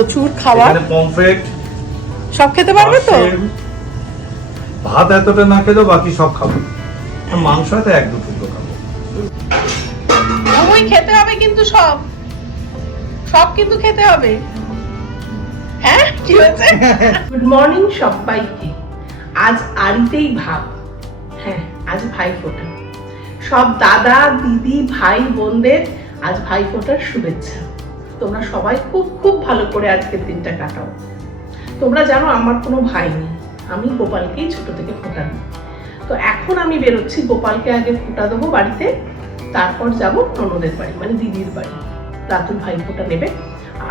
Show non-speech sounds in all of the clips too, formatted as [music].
প্রচুর খাবার। পমফ্রেট সব খেতে পারবে তো? ভাত এতটা না খেলেও বাকি সব খাব। মাংস হয়তো এক দু টুকরো খাব। ওই খেতে হবে কিন্তু সব। সব কিন্তু খেতে হবে। হ্যাঁ? কি হয়েছে? গুড মর্নিং সবাইকে। আজ আড়িতেই ভাব। হ্যাঁ আজ ভাই ফোটা সব দাদা দিদি ভাই বোনদের আজ ভাই ফোটার শুভেচ্ছা। তোমরা সবাই খুব খুব ভালো করে আজকের দিনটা কাটাও। তোমরা জানো আমার কোনো ভাই নেই। আমি গোপালকেই ছোট থেকে ফোটা দিই তো এখন আমি বেরোচ্ছি, গোপালকে আগে ফোটা দেবো বাড়িতে, তারপর যাব ননদের বাড়ি মানে দিদির বাড়ি। রাতুল ভাইফোঁটা নেবে।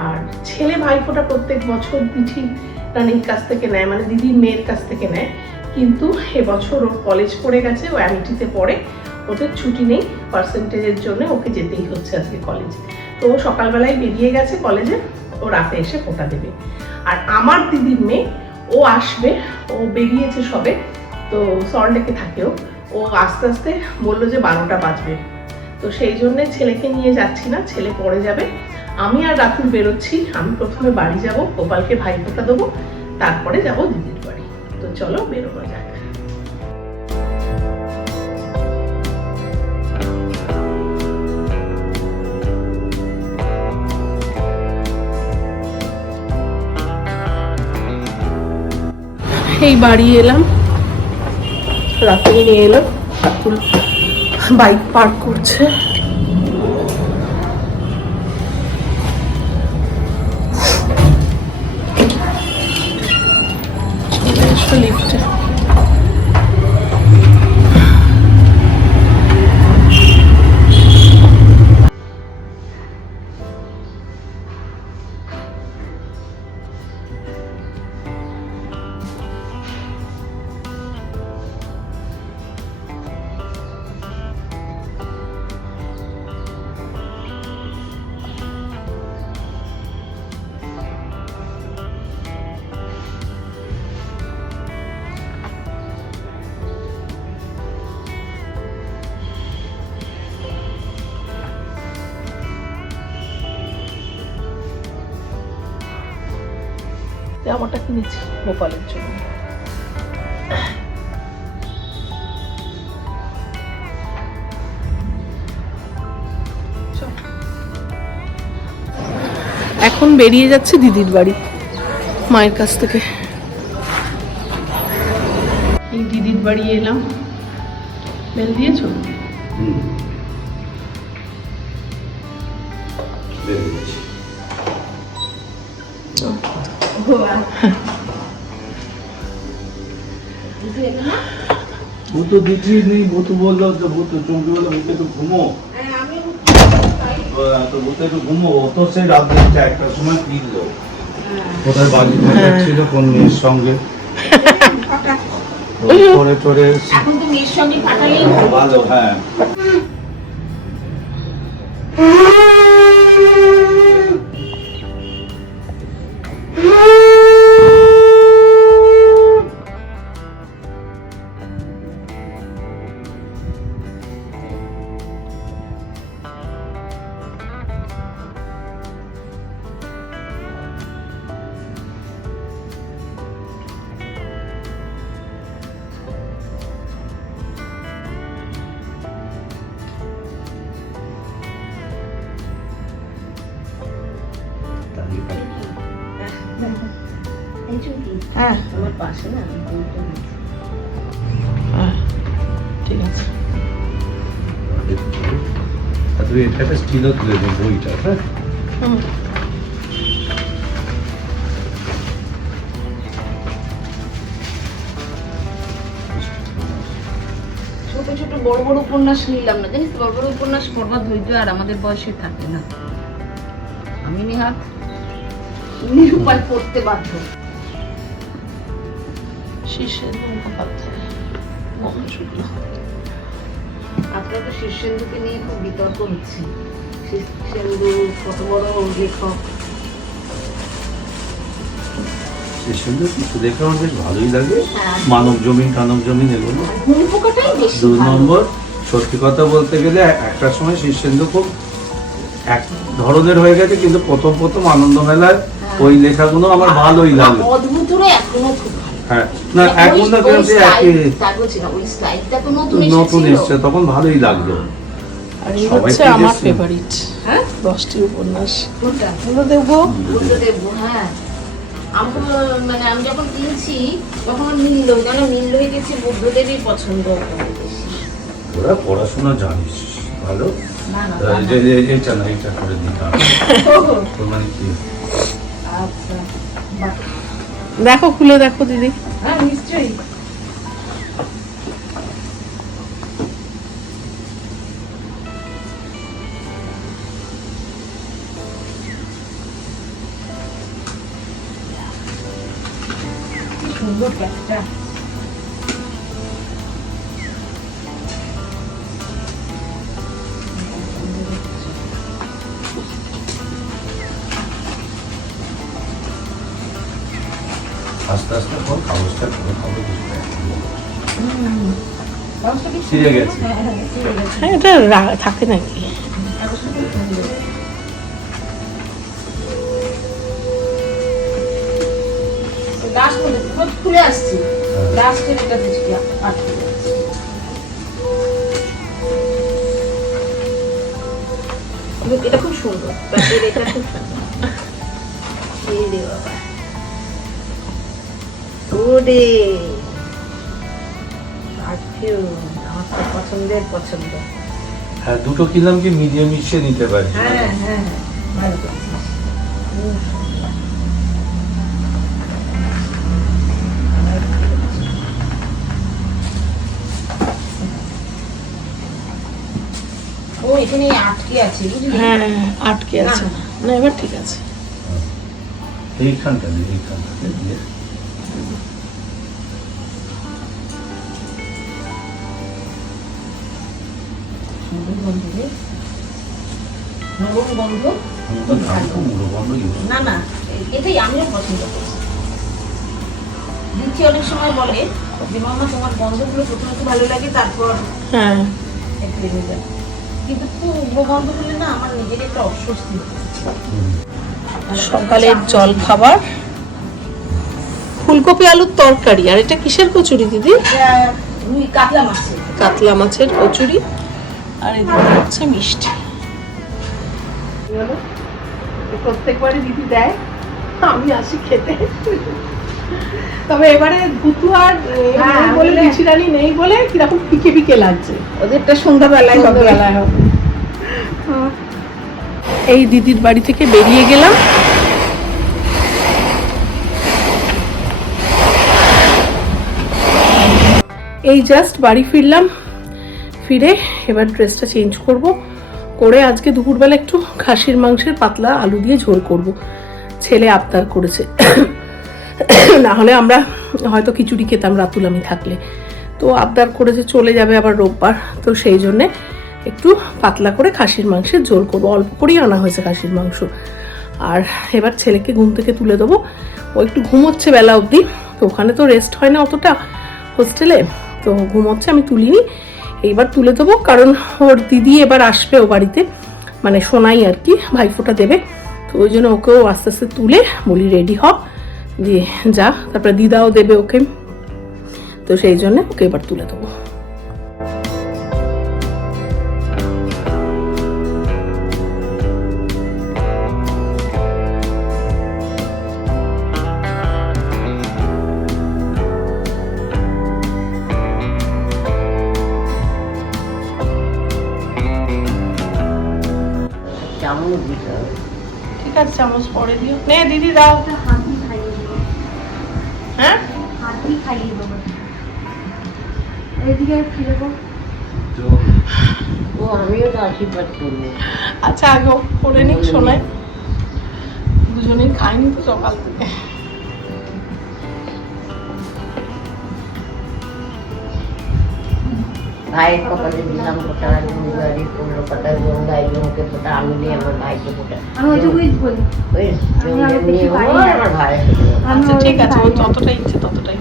আর ছেলে ভাইফোঁটা প্রত্যেক বছর দিঠি রানীর কাছ থেকে নেয় মানে দিদির মেয়ের কাছ থেকে নেয়। কিন্তু এবছর ওর কলেজ পড়ে গেছে, ও অ্যামিটিতে পড়ে। ওদের ছুটি নেই পার্সেন্টেজের জন্য ওকে যেতেই হচ্ছে আজকে কলেজে তো সকালবেলায় বেরিয়ে গেছে কলেজে ও রাতে এসে ফোঁটা দেবে। আর আমার দিদির মেয়ে, ও আসবে, ও বেরিয়েছে সবে, তো সল্টলেকে থাকেও ও। আস্তে আস্তে বলল যে বারোটা বাজবে। তো সেই জন্যে ছেলেকে নিয়ে যাচ্ছি না, ছেলে পরে যাবে। আমি আর রাতুল বেরোচ্ছি, আমি প্রথমে বাড়ি যাব, গোপালকে ভাই ফোঁটা দেবো, তারপরে যাব দিদির বাড়ি। তো চলো বেরোনো যাক। এই বাড়ি এলাম। রাতে নিয়ে এলাম বাইক পার্ক করছে। জামাটা কিনেছি গোপালের জন্য? এখন বেরিয়ে যাচ্ছে দিদির বাড়ি, মায়ের কাছ থেকে। এই দিদির বাড়ি এলাম। বেল দিয়েছ। वो तो दिख ही नहीं वो तो बोल रहा था वो तो चौंकी वाला वो तो घूमो তো বলতে একটু ঘুমো ও তো সেই রাত দিকটা একটার সময় ফিরলো কোথায় বাজি ছিল কোন মেয়ের সঙ্গে তো করে টরে এখন তো মেয়ের সঙ্গে কাটালেই ভালো হ্যাঁ পাশে না? দুটো মেয়ে। ঠিক আছে। তুমি এটা একটা স্টিলও তুলে দিন বইটা হ্যাঁ? ছোট ছোট বড় বড় উপন্যাস নিলাম না জানিস বড় বড় উপন্যাস পড়বার ধৈর্য আর আমাদের বয়সে থাকে না। আমি নেহাত নিরুপায় পড়তে বাধ্য। শীর্ষের মুখোপাধ্যায় বঙ্গসূত্র আপনার তো শীর্ষেন্দুকে নিয়ে খুব বিতর্ক হচ্ছে। শীর্ষেন্দু কত বড় লেখক। সে কিছু দেখে আমার বেশ ভালোই লাগে। হ্যাঁ। মানব জমিন টানব জমিন এগুলো। দু নম্বর সত্যি কথা বলতে গেলে একটা সময় শীর্ষেন্দু খুব এক ধরনের হয়ে গেছে কিন্তু প্রথম প্রথম আনন্দ মেলায় হ্যাঁ। ওই লেখাগুলো আমার ভালোই লাগে। এখনও ভালো হ্যাঁ। না এখন না ওই কেন যে style একে টা বলছি না, ওই স্টাইলটা তো নতুন নতুন এসছে তখন ভালোই লাগল। আর এই হচ্ছে আমার ফেভারিট হ্যাঁ? দশটি উপন্যাস। এগুলো দেখব বুদ্ধদেব হ্যাঁ। আমরা মানে আমি যখন কিনছি তখন নীল জানো নীল হয়ে গেছে বুদ্ধদেবই পছন্দ ওরা পড়াশোনা জানিস ভালো? এইটা না এইটা করে মানে কি? আচ্ছা। দেখো খুলে দেখো দিদি। হ্যাঁ নিশ্চয়ই। ছিঁড়ে গেছে। হ্যাঁ এটা থাকে নাকি খুলে আসছি। হ্যাঁ। লাস্টের এটা দিচ্ছি আটকে এটা খুব সুন্দর। এটা খুব সুন্দর। ওরে পারফিউম আমার পছন্দের পছন্দ। হ্যাঁ দুটো কিনলাম কি মিলিয়ে মিশিয়ে নিতে পারি। হ্যাঁ হ্যাঁ ভালো। ও এখানে আটকে আছে বুঝলি? হ্যাঁ আটকে আছে। না, এবার ঠিক আছে। এইখানটা নেই এইখানটাতে দিয়ে গন্ধ রে নরম গন্ধ আমাদের দাম তো মুড়ো বন্ধ ইউজ না না এটাই আমিও পছন্দ করছি। দিচ্ছি অনেক সময় বলে যে মামা তোমার গন্ধগুলো প্রথমে তো ভালো লাগে তারপর হ্যাঁ। একটু লেগে যায় কিন্তু খুব গন্ধ হলে না আমার নিজের একটা অস্বস্তি সকালের জল খাবার ফুলকপি আলুর তরকারি আর এটা কিসের কচুরি দিদি? কাতলা মাছের। কাতলা মাছের কচুরি। আর এদিকে হচ্ছে মিষ্টি। প্রত্যেকবারই দিদি দেয় আমি আসি খেতে। তবে এবারে ভুতু আর হ্যাঁ, বলে বিচিরানি নেই বলে কীরকম ফিকে ফিকে লাগছে। ওদেরটা সন্ধ্যাবেলায় সন্ধ্যাবেলায় হবে। এই দিদির বাড়ি থেকে বেরিয়ে গেলাম। এই জাস্ট বাড়ি ফিরলাম। ফিরে এবার ড্রেসটা চেঞ্জ করব। করে আজকে দুপুরবেলা একটু খাসির মাংসের পাতলা আলু দিয়ে ঝোল করব। ছেলে আবদার করেছে। না হলে আমরা হয়তো খিচুড়ি খেতাম রাতুল আমি থাকলে। তো আবদার করেছে চলে যাবে আবার রোববার। তো সেই জন্যে একটু পাতলা করে খাসির মাংসের ঝোল করব। অল্প করেই আনা হয়েছে খাসির মাংস। আর এবার ছেলেকে ঘুম থেকে তুলে দেবো। ও একটু ঘুমোচ্ছে বেলা অবধি। তো ওখানে তো রেস্ট হয় না অতটা। হোস্টেলে তো ঘুমোচ্ছে, আমি তুলিনি। এইবার তুলে দেবো, কারণ ওর দিদি এবার আসবে ও বাড়িতে মানে সোনাই আর কি, ভাইফোঁটা দেবে। তো ওই জন্য ওকেও আস্তে আস্তে তুলে বলি, রেডি হ। দিয়ে যা, তারপরে দিদাও দেবে ওকে। তো সেই জন্য ওকে এবার তুলে দেবো। তো আশীর্বাদ করব। আচ্ছা আগে করে নিক শোনায় দুজনেই খাইনি তো সকাল থেকে। ভাইয়ের কপালে দিলাম ফোটা গুরুবারি পনেরো পাতা গঙ্গা এগুলোকে কোটা আমি নিয়ে আমার ভাইকে কোটা। আমার আমি আচ্ছা ঠিক আছে ও যতটা ইচ্ছে ততটাই।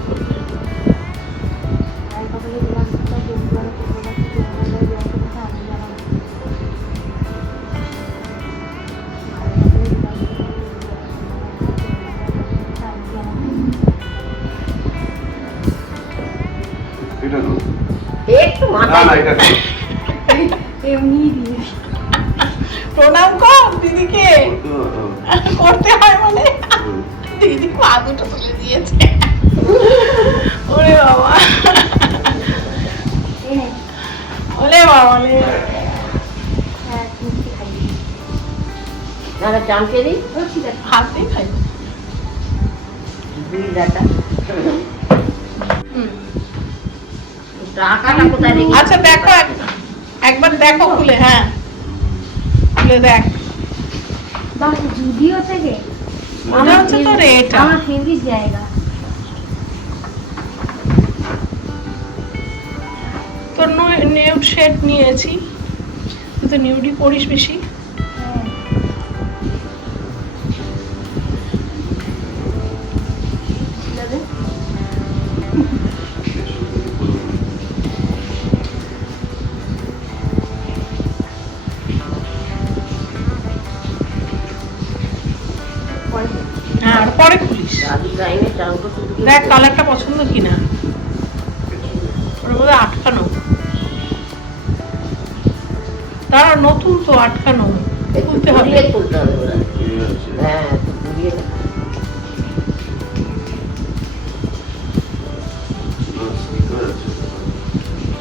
দিই ঠিক আছে। খাই। দুই ডাটা টাকাটা কোথায় রেখে আচ্ছা দেখো একবার দেখো খুলে হ্যাঁ। খুলে দেখ। বাহ জুডিও থেকে। মনে হচ্ছে তো রে এটা। আমার ফেভারিট জায়গা। নিউড শেড নিয়েছি। তুই তো নিউডই পড়িস বেশি। পরে দেখ কালারটা পছন্দ কিনা। ওর মধ্যে আটকানো। তারা নতুন তো আটকানো। খুলতে হবে। হবে। হ্যাঁ।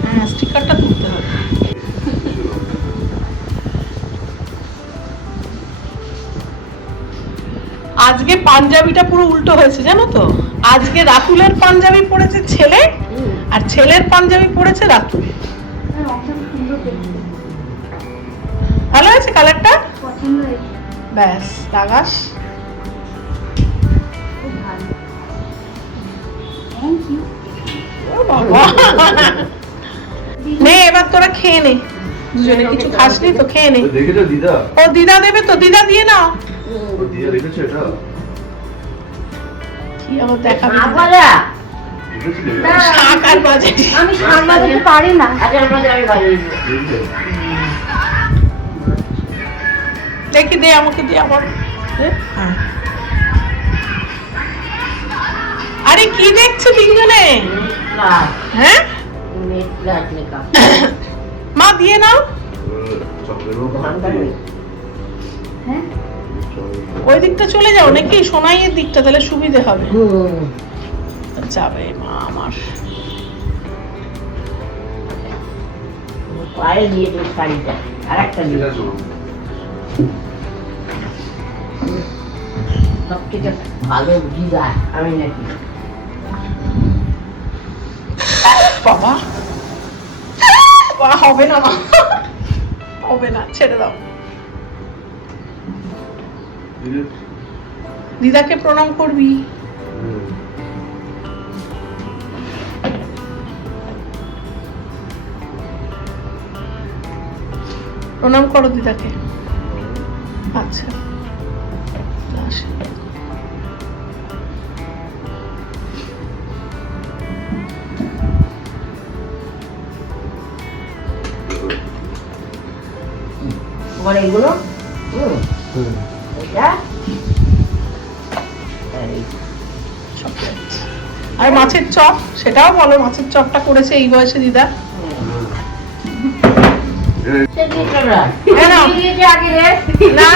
হ্যাঁ স্টিকারটা তুলতে হবে। আজকে পাঞ্জাবিটা পুরো উল্টো হয়েছে জানো তো? আজকে রাতুলের পাঞ্জাবি পড়েছে ছেলে আর ছেলের পাঞ্জাবি পড়েছে রাতুল। কালারটা? ব্যাস লাগাস। নে এবার তোরা খেয়ে নে। দুজনে কিছু খাসনি তো খেয়ে নে। দিদা। ও দিদা দেবে তো দিদা দিয়ে নাও। ও দিদা এটা। কি। দেখেছিলে না। শাক আর বাজে আমি সামলাতে পারি না। আচ্ছা, আমাদের আমি? দেখি দে, আমাকে দে আমার হ্যাঁ। আরে, কি দেখছ তিনজনে? হ্যাঁ। মা, দিয়ে নাও। ওই দিকটা চলে যাও নাকি? সোনাইয়ের দিকটা, তাহলে সুবিধে হবে। যাবে মা আমার। পায়ে দিয়েছে শাড়িটা। আর একটা বাবা হবে না মা। হবে না ছেড়ে দাও। দিদাকে প্রণাম করবি। প্রণাম করো দিদাকে। আচ্ছা। এগুলো আর মাছের চপ সেটাও বলো মাছের চপটা করেছে এই বয়সে দিদা। না।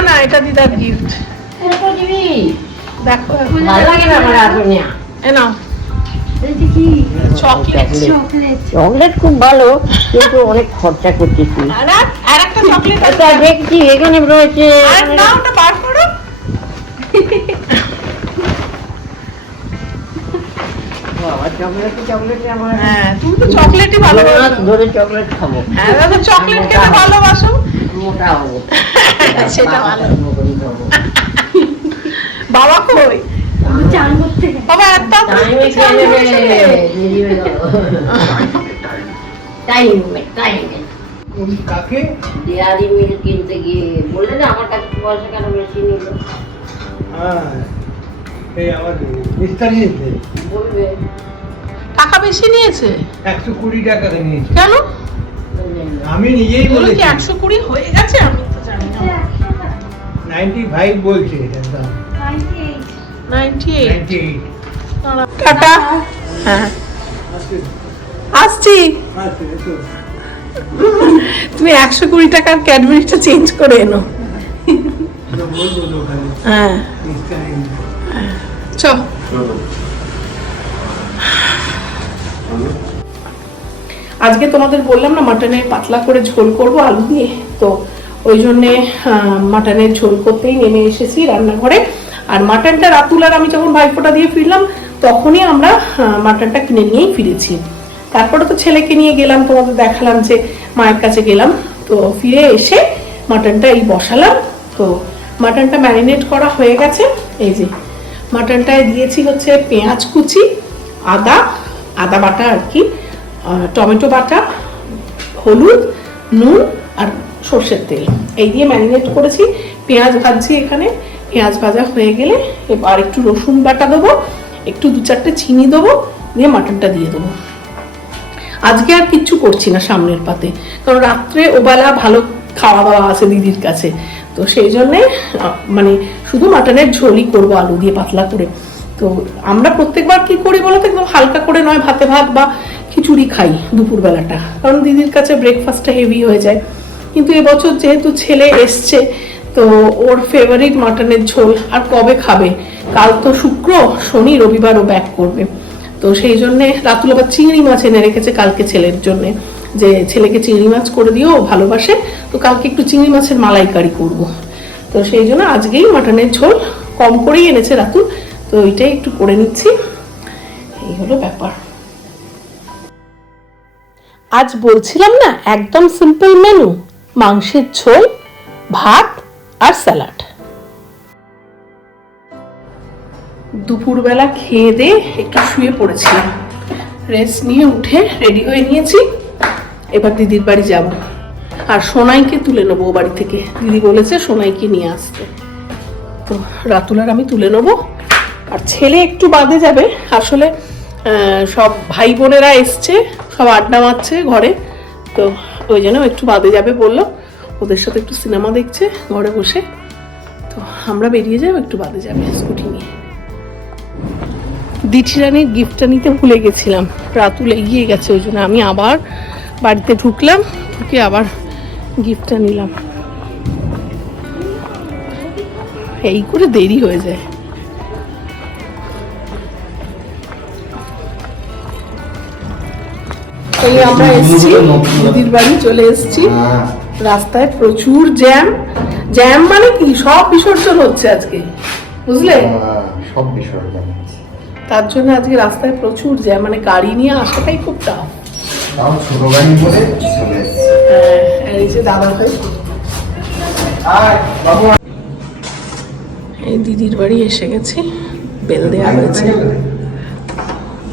না এটা দিদার গিফট। দেখো ভালো লাগে না আমার চকলেট খুব ভালো কিন্তু অনেক খরচা করতেছি আর একটা চকলেট আছে দেখছি এখানে রয়েছে আর না ওটা বার করো বাবা চকলেট চকলেট আমার হ্যাঁ তুমি তো চকলেটই ভালো দু ধরে চকলেট খাব। হ্যাঁ দাদা চকলেট খেতে ভালোবাসো। মোটা হব। [laughs] সেটা ভালো। বাবা কই। বাবা এত টাইমে টাইমে কাকে? ডেয়ারি মিল্ক কিনতে গিয়ে বললে না আমার কাছে পয়সা কেন বেশি নিল? হ্যাঁ এই আমার মিস্তারি বলবে। টাকা বেশি নিয়েছে? একশো কুড়ি টাকা নিয়েছে। কেন? আমি নিজেই বলেছি। একশো কুড়ি হয়ে গেছে? আমি তো জানি না। নাইনটি ফাইভ বলছে এটার দাম 98 নাইনটি এইট। টাটা। হ্যাঁ। আসছি। তুমি একশো কুড়ি টাকার ক্যাডবেরিটা চেঞ্জ করে এনো। হ্যাঁ। চ আজকে তোমাদের বললাম না মাটনের পাতলা করে ঝোল করব আলু দিয়ে। তো ওই জন্যে মাটনের ঝোল করতেই নেমে এসেছি রান্নাঘরে। আর মাটনটা রাতুল আর আমি যখন ভাইফোঁটা দিয়ে ফিরলাম, তখনই আমরা মাটনটা কিনে নিয়েই ফিরেছি। তারপরে তো ছেলেকে নিয়ে গেলাম, তোমাদের দেখালাম যে মায়ের কাছে গেলাম। তো ফিরে এসে মাটনটা এই বসালাম। তো মাটনটা ম্যারিনেট করা হয়ে গেছে। এই যে মাটনটায় দিয়েছি হচ্ছে পেঁয়াজ কুচি, আদা আদা বাটা আর কি টমেটো বাটা, হলুদ, নুন আর সর্ষের তেল। এই দিয়ে ম্যারিনেট করেছি, পেঁয়াজ ভাজছি এখানে। পেঁয়াজ ভাজা হয়ে গেলে এবার একটু রসুন বাটা দেবো, একটু দু চারটে চিনি দেবো, দিয়ে মাটনটা দিয়ে দেবো। আজকে আর কিচ্ছু করছি না সামনের পাতে, কারণ রাত্রে ওবেলা ভালো খাওয়া দাওয়া আছে দিদির কাছে। তো সেই জন্যে মানে শুধু মাটনের ঝোলই করব আলু দিয়ে পাতলা করে। তো আমরা প্রত্যেকবার কি করি বলতো? একদম হালকা করে নয়, ভাতে ভাত বা খিচুড়ি খাই দুপুরবেলাটা। কারণ দিদির কাছে ব্রেকফাস্টটা হেভি হয়ে যায়। কিন্তু এবছর যেহেতু ছেলে এসছে, তো ওর ফেভারিট মাটনের ঝোল আর কবে খাবে? কাল তো শুক্র, শনি, রবিবার ও ব্যাক করবে। তো সেই জন্যে রাতুল আবার চিংড়ি মাছ এনে রেখেছে কালকে ছেলের জন্যে। যে ছেলেকে চিংড়ি মাছ করে দিও ভালোবাসে, তো কালকে একটু চিংড়ি মাছের মালাইকারি করব। তো সেই জন্য আজকেই মাটনের ঝোল কম করেই এনেছে রাতুল। তো ওইটাই একটু করে নিচ্ছি। এই হলো ব্যাপার। আজ বলছিলাম না একদম সিম্পল মেনু মাংসের ঝোল ভাত আর স্যালাড দুপুরবেলা খেয়ে দিয়ে একটু শুয়ে পড়েছিলাম। রেস্ট নিয়ে উঠে রেডি হয়ে নিয়েছি। এবার দিদির বাড়ি যাব। আর সোনাইকে তুলে নেব বাড়ি থেকে। দিদি বলেছে সোনাইকে নিয়ে আসতে। তো রাতুল আর আমি তুলে নেব। আর ছেলে একটু বাদে যাবে। আসলে সব ভাই বোনেরা এসছে, সব আড্ডা মারছে ঘরে। তো ওই জন্য একটু বাদে যাবে বলল। ওদের সাথে একটু সিনেমা দেখছে ঘরে বসে। তো আমরা বেরিয়ে যাব একটু বাদে যাবে স্কুটি নিয়ে। দিঠিরানির গিফটটা নিতে ভুলে গেছিলাম। রাতুল এগিয়ে গেছে, ওই জন্য আমি আবার বাড়িতে ঢুকলাম, ঢুকে আবার গিফটটা নিলাম। এই করে দেরি হয়ে যায়। এই আমরা এসছি। দিদির বাড়ি। চলে এসছি। রাস্তায় প্রচুর জ্যাম। জ্যাম মানে কি? সব বিসর্জন হচ্ছে আজকে। বুঝলে? সব বিষয় তার জন্য আজকে রাস্তায় প্রচুর জ্যাম। মানে গাড়ি নিয়ে আসাটাই খুব টাফ ছোট গাড়ি করে চলে এই যে দাদা ভাই এই দিদির বাড়ি এসে গেছি। বেল দেওয়া হয়েছে।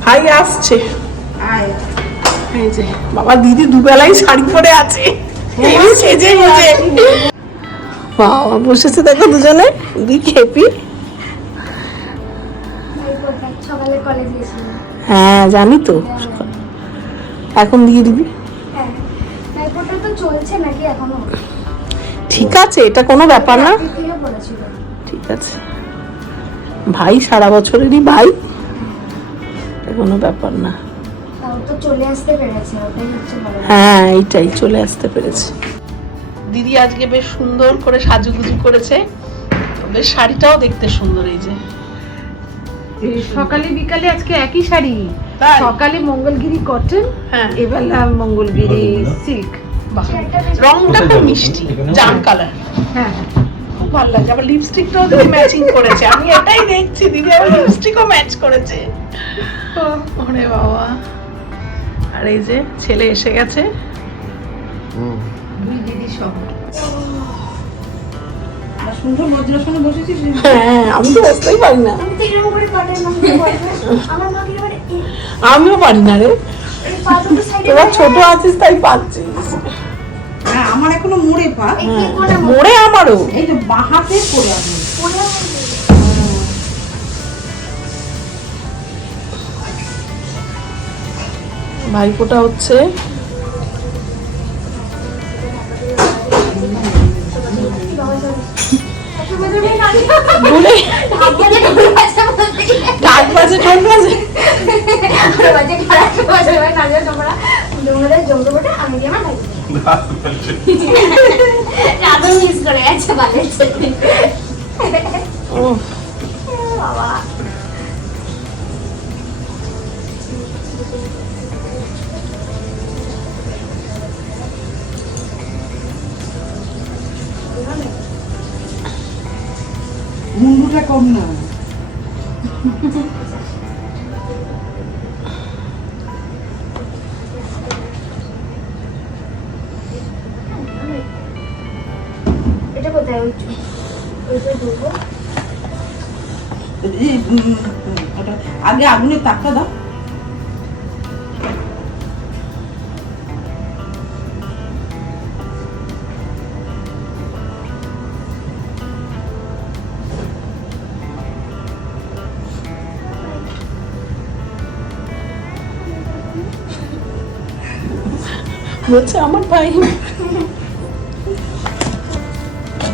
ভাই আসছে। বাবা, দিদি দুবেলাই শাড়ি পরে আছে। সেজে বাবা, বসেছে দুজনে। হ্যাঁ জানি তো। এখন দিয়ে দিবি ঠিক আছে, এটা কোনো ব্যাপার না। ঠিক আছে। ভাই, সারা বছরেরই ভাই। কোনো ব্যাপার না। তো চলে আসতে পেরেছে ওটাই হচ্ছে হ্যাঁ এইটাই চলে আসতে পেরেছে। দিদি আজকে বেশ সুন্দর করে সাজুগুজু করেছে। বেশ শাড়িটাও দেখতে সুন্দর এই যে। সকালে বিকালে আজকে একই শাড়ি। সকালে মঙ্গলগিরি কটন হ্যাঁ। এবেলা মঙ্গলগিরি সিল্ক। রংটা খুব মিষ্টি জাম কালার। হ্যাঁ। খুব ভালো লাগে আবার লিপস্টিকটাও দিদি ম্যাচিং করেছে। আমি এটাই দেখছি দিদি আবার লিপস্টিকও ম্যাচ করেছে। ওরে বাবা। আর এই যে ছেলে এসে গেছে। হ্যাঁ আমিও পারি না রে। তোরা ছোট আছিস তাই পাচ্ছিস হ্যাঁ আমার এখনও মোড়ে পা। মোড়ে আমারও। এই তো বাহাতে পড়ে আমি করে আছে ভালো বাবা। মুন্ডুটা কম না। এটা কোথায়? ওই ওইটা ধরবো ওটা। আগে আগুনের তাকটা দাও। বলছে আমার ভাই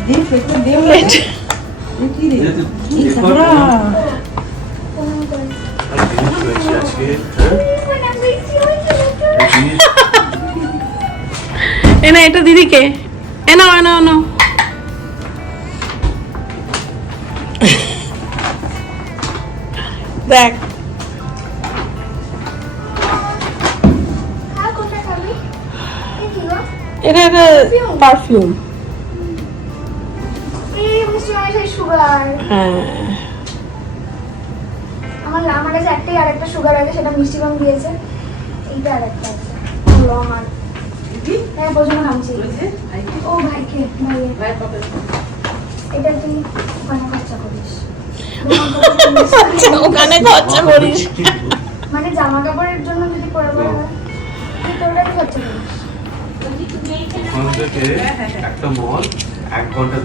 দে ফেটে দে এ কি? রে কি খাবরা এ না এটা দিদিকে এ নাও এ নাও নাও দেখ পারফিউম হ্যাঁ। আমার আমার কাছে একটাই আর একটা সুগার আছে সেটা মিষ্টি কম দিয়েছে। এইটা আর একটা আছে লং আর হ্যাঁ ও ভাইকে এটা তুই ওখানে খরচা করিস। [laughs] ওখানে খরচা করিস। মানে জামা কাপড়ের জন্য যদি পরে পরে হয় তুই তো ওটাই খরচা করিস। ওখান থেকে একটা মল এক ঘণ্টা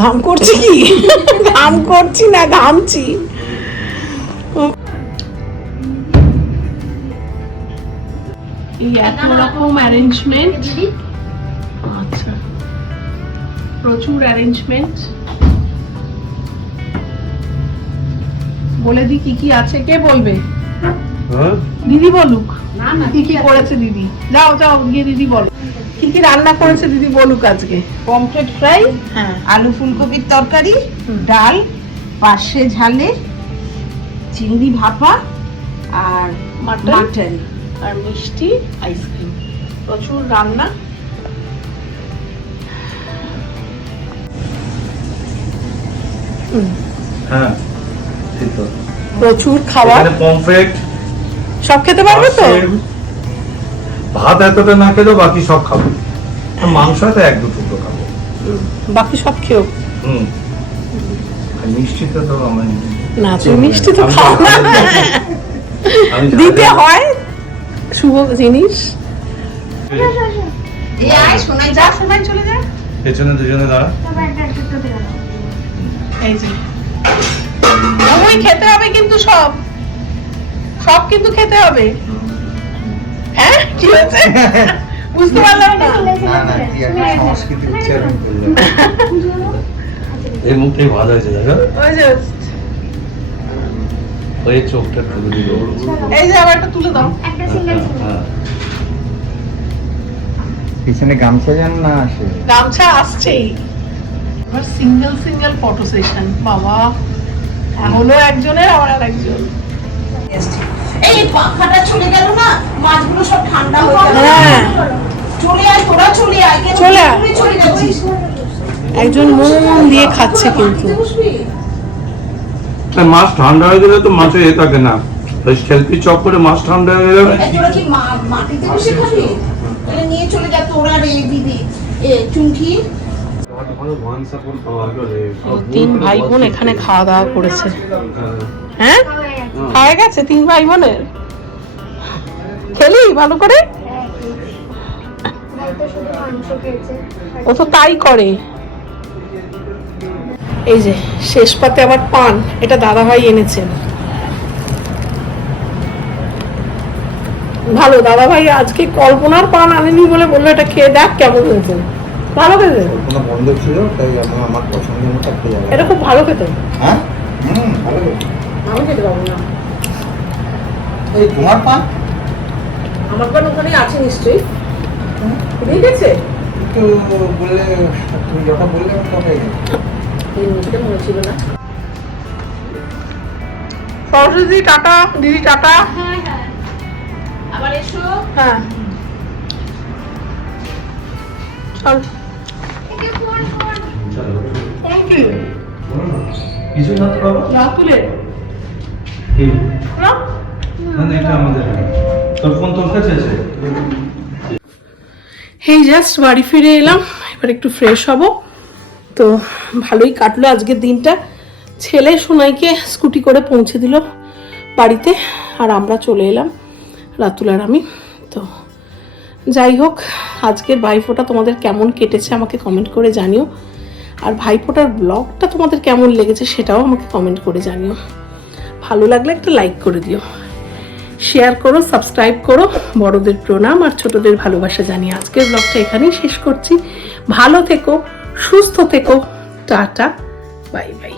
ঘাম করছি কি? ঘাম করছি না ঘামছি। এই এত রকম অ্যারেঞ্জমেন্ট আচ্ছা। প্রচুর অ্যারেঞ্জমেন্ট বলে দি কি কি আছে কে বলবে? হ্যাঁ? দিদি বলুক। কি কি করেছে দিদি? যাও যাও গিয়ে দিদি বলো। কি কি রান্না করেছে দিদি বলুক আজকে? পমফ্রেট ফ্রাই হ্যাঁ। আলু ফুলকপির তরকারি ডাল পাশে ঝালে চিংড়ি ভাপা আর মাটন আর মিষ্টি আইসক্রিম। প্রচুর রান্না। হ্যাঁ প্রচুর খাবার। পমফ্রেট সব খেতে পারবে তো? ভাত এতটা না খেলেও বাকি সব খাব। মাংস হয়তো এক দু টুকরো খাব। বাকি সব খেও। হুম। আর মিষ্টিটা তো আমার না তুমি মিষ্টি তো খাও দিতে হয় শুভ জিনিস। এই শোনাই যা শোনাই চলে যা। পেছনে দুজনে দাঁড়া। তো এই যে। খেতে হবে কিন্তু সব। সব কিন্তু খেতে হবে। হ্যাঁ? কি হয়েছে? বুঝতে পারলাম না। সংস্কৃতি উচ্চারণ এই মুখটাই ভালো হয়েছে দেখো। ওই চোখটা তুলে দিল। এই যে আবার একটা তুলে দাও। একটা সিঙ্গেল হ্যাঁ। পিছনে গামছা যেন না আসে। গামছা আসছেই। এবার সিঙ্গেল সিঙ্গেল ফটো সেশন বাবা হলো একজনের আবার আর একজন এই পাখাটা চলে গেল না মাছগুলো সব ঠান্ডা হয়ে গেল হ্যাঁ চলে আয় তোরা চলে আয় চলে আয়। চলে যাচ্ছিস একজন মন দিয়ে খাচ্ছে কিন্তু মাছ ঠান্ডা হয়ে গেলে তো মাছে এ থাকে না ওই সেলফি করে মাছ ঠান্ডা হয়ে গেলে তোরা কি মাটিতে বসে খাবি তাহলে নিয়ে চলে যা তোরা রে দিদি এ চুমকি তিন ভাই বোন এখানে খাওয়া দাওয়া করেছে হ্যাঁ খাওয়া গেছে তিন ভাই বোনের? খেলি ভালো করে? ও তো তাই করে। এই যে শেষ পাতে আবার পান এটা দাদা ভাই এনেছেন। ভালো দাদা ভাই আজকে কল্পনার পান আনেনি বলে বলল এটা খেয়ে দেখ কেমন হয়েছে। ভালো খেতে? বন্ধ ছিল তাই আমার পছন্দের মতো এটা খুব ভালো খেতে। হ্যাঁ? আমি খেতে পারব না। এই তোমার পান আমার পান ওখানে আছে নিশ্চয়ই। দিয়ে গেছে? তো বললে তুমি যখন বললে আমি তবে এমনিতে মনে ছিল না। সরস্বতী টাটা দিদি টাটা। হ্যাঁ হ্যাঁ। আবার এসো। হ্যাঁ। চল। থ্যাংক ইউ কিছু না তো বাবা। রাতুলে কি? না? না না এটা আমাদের তোর ফোন তোর কাছে আছে? এই জাস্ট বাড়ি ফিরে এলাম এবার একটু ফ্রেশ হব। তো ভালোই কাটলো আজকের দিনটা। ছেলে সোনাইকে স্কুটি করে পৌঁছে দিল বাড়িতে আর আমরা চলে এলাম রাতুল আর আমি। তো যাই হোক আজকের ভাইফোঁটা তোমাদের কেমন কেটেছে আমাকে কমেন্ট করে জানিও। আর ভাইফোঁটার ব্লগটা তোমাদের কেমন লেগেছে সেটাও আমাকে কমেন্ট করে জানিও। ভালো লাগলে একটা লাইক করে দিও। শেয়ার করো সাবস্ক্রাইব করো। বড়দের প্রণাম আর ছোটদের ভালোবাসা জানিয়ে আজকের ব্লগটা এখানেই শেষ করছি। ভালো থেকো, সুস্থ থেকো। Tata bye bye